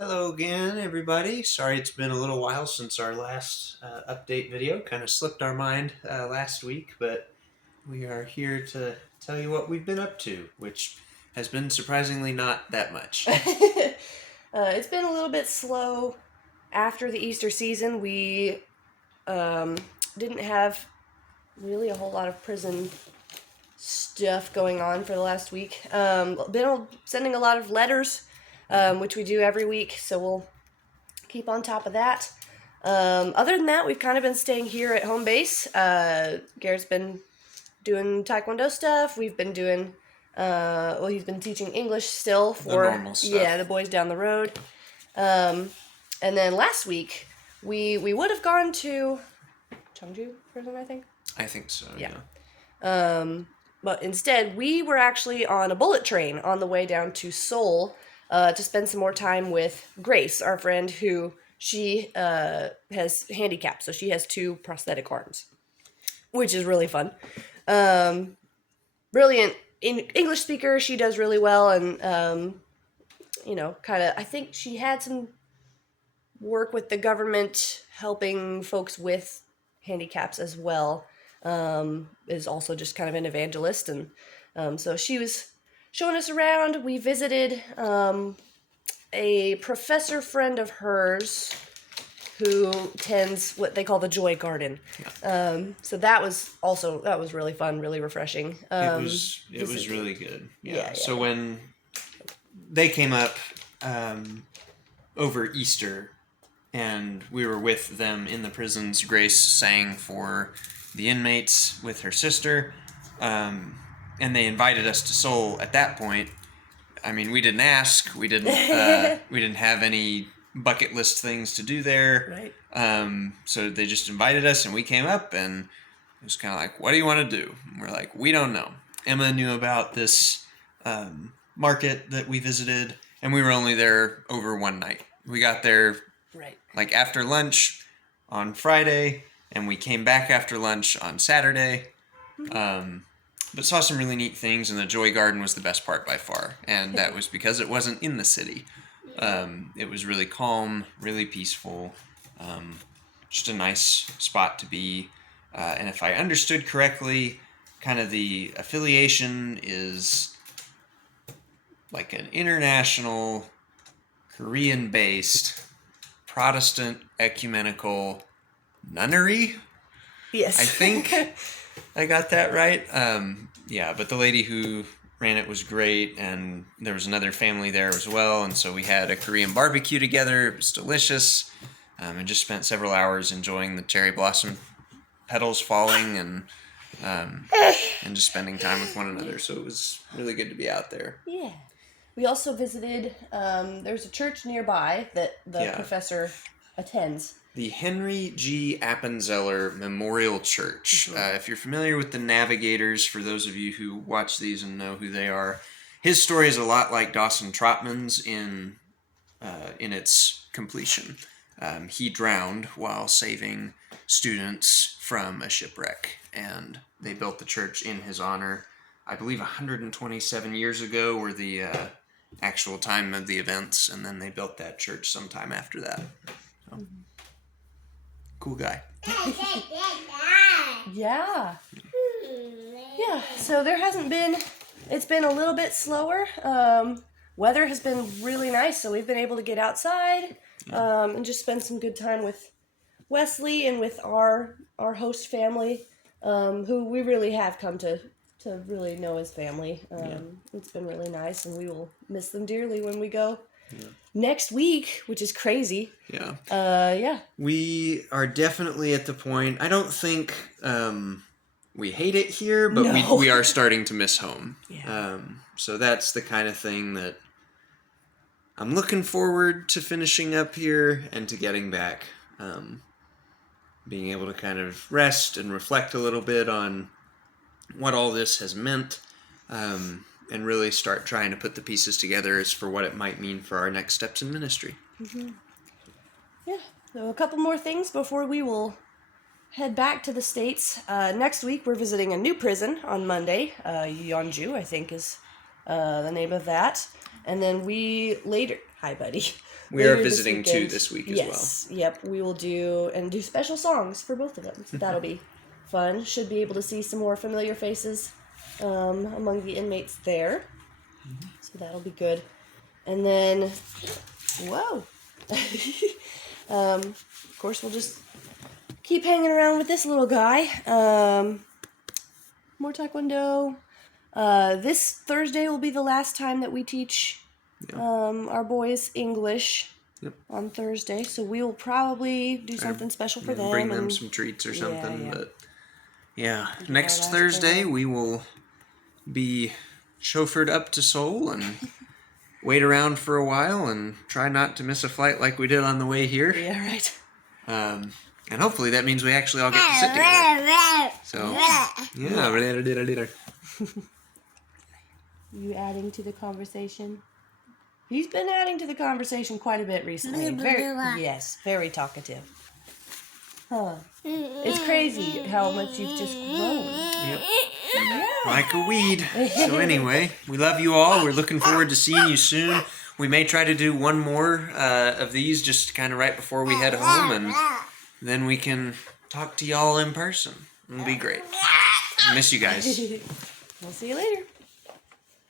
Hello again, everybody. Sorry it's been a little while since our last update video. Kind of slipped our mind last week, but we are here to tell you what we've been up to, which has been surprisingly not that much. It's been a little bit slow after the Easter season. We didn't have really a whole lot of prison stuff going on for the last week. Been sending a lot of letters, which we do every week, so we'll keep on top of that. Other than that, we've kind of been staying here at home base. Garrett's been doing Taekwondo stuff. We've been doing, he's been teaching English still for The normal stuff. the boys down the road. And then last week, we would have gone to Cheongju prison, I think. I think so, Yeah. But instead, we were actually on a bullet train on the way down to Seoul to spend some more time with Grace, our friend, who she has handicapped, so she has 2 prosthetic arms, which is really fun. Brilliant English speaker. She does really well, and kind of. I think she had some work with the government helping folks with handicaps as well. Is also just kind of an evangelist, and so she was showing us around. We visited a professor friend of hers who tends what they call the Joy Garden. Yeah. So that was really fun, really refreshing. It was really good. Yeah. So when they came up over Easter, and we were with them in the prisons, Grace sang for the inmates with her sister, and they invited us to Seoul at that point. I mean, we didn't ask. We didn't have any bucket list things to do there. Right. So they just invited us, and we came up, and it was kind of like, what do you want to do? And we're like, we don't know. Emma knew about this market that we visited, and we were only there over one night. We got there like after lunch on Friday, and we came back after lunch on Saturday. But saw some really neat things, and the Joy Garden was the best part by far, and that was because it wasn't in the city. It was really calm, really peaceful, just a nice spot to be. And if I understood correctly, kind of the affiliation is like an international, Korean-based, Protestant ecumenical nunnery. Yes. I think I got that right. But the lady who ran it was great, and there was another family there as well, and so we had a Korean barbecue together. It was delicious, and just spent several hours enjoying the cherry blossom petals falling and just spending time with one another. So it was really good to be out there. Yeah. We also visited, there's a church nearby that the professor attends. The Henry G. Appenzeller Memorial Church. If you're familiar with the Navigators, for those of you who watch these and know who they are, his story is a lot like Dawson Trotman's in its completion. He drowned while saving students from a shipwreck, and they built the church in his honor. I believe 127 years ago were the actual time of the events, and then they built that church sometime after that. So, cool guy. Yeah. Yeah, so it's been a little bit slower. Weather has been really nice, so we've been able to get outside and just spend some good time with Wesley and with our host family, who we really have come to really know as family. It's been really nice, and we will miss them dearly when we go next week, which is crazy. We are definitely at the point, I don't think we hate it here, but we are starting to miss home. So that's the kind of thing that I'm looking forward to finishing up here and to getting back. Being able to kind of rest and reflect a little bit on what all this has meant, and really start trying to put the pieces together as for what it might mean for our next steps in ministry. Yeah, so a couple more things before we will head back to the States. Next week we're visiting a new prison on Monday. Yeonju, I think, is the name of that. And then hi buddy. We are later visiting too weekend. this week as Yes, yep. We will do special songs for both of them. So that'll be fun. Should be able to see some more familiar faces among the inmates there. So that'll be good. And then, whoa. Of course, we'll just keep hanging around with this little guy. More Taekwondo. This Thursday will be the last time that we teach our boys English on Thursday. So we will probably do something special for them. Bring them some treats or something. yeah. But yeah, next Thursday we will be chauffeured up to Seoul and wait around for a while and try not to miss a flight like we did on the way here. Yeah, right. And hopefully that means we actually all get to sit together. So, yeah. You adding to the conversation? He's been adding to the conversation quite a bit recently. Very talkative. Huh. It's crazy how much you've just grown. Yep. Yeah. Like a weed. So anyway, we love you all. We're looking forward to seeing you soon. We may try to do one more of these just kind of right before we head home, and then we can talk to y'all in person. It'll be great. Miss you guys. We'll see you later.